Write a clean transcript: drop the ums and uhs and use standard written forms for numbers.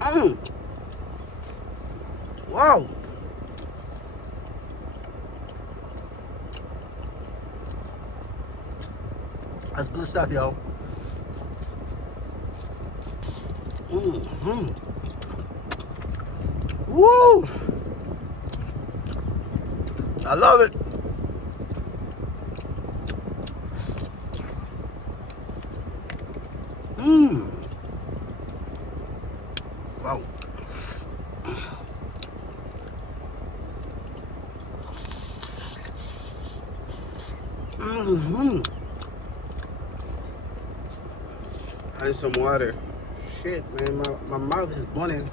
Mm. Wow. That's good stuff, y'all. Mm-hmm. Woo! I love it. Mmm. Wow. Mm-hmm. I need some water. Shit, man, my mouth is burning.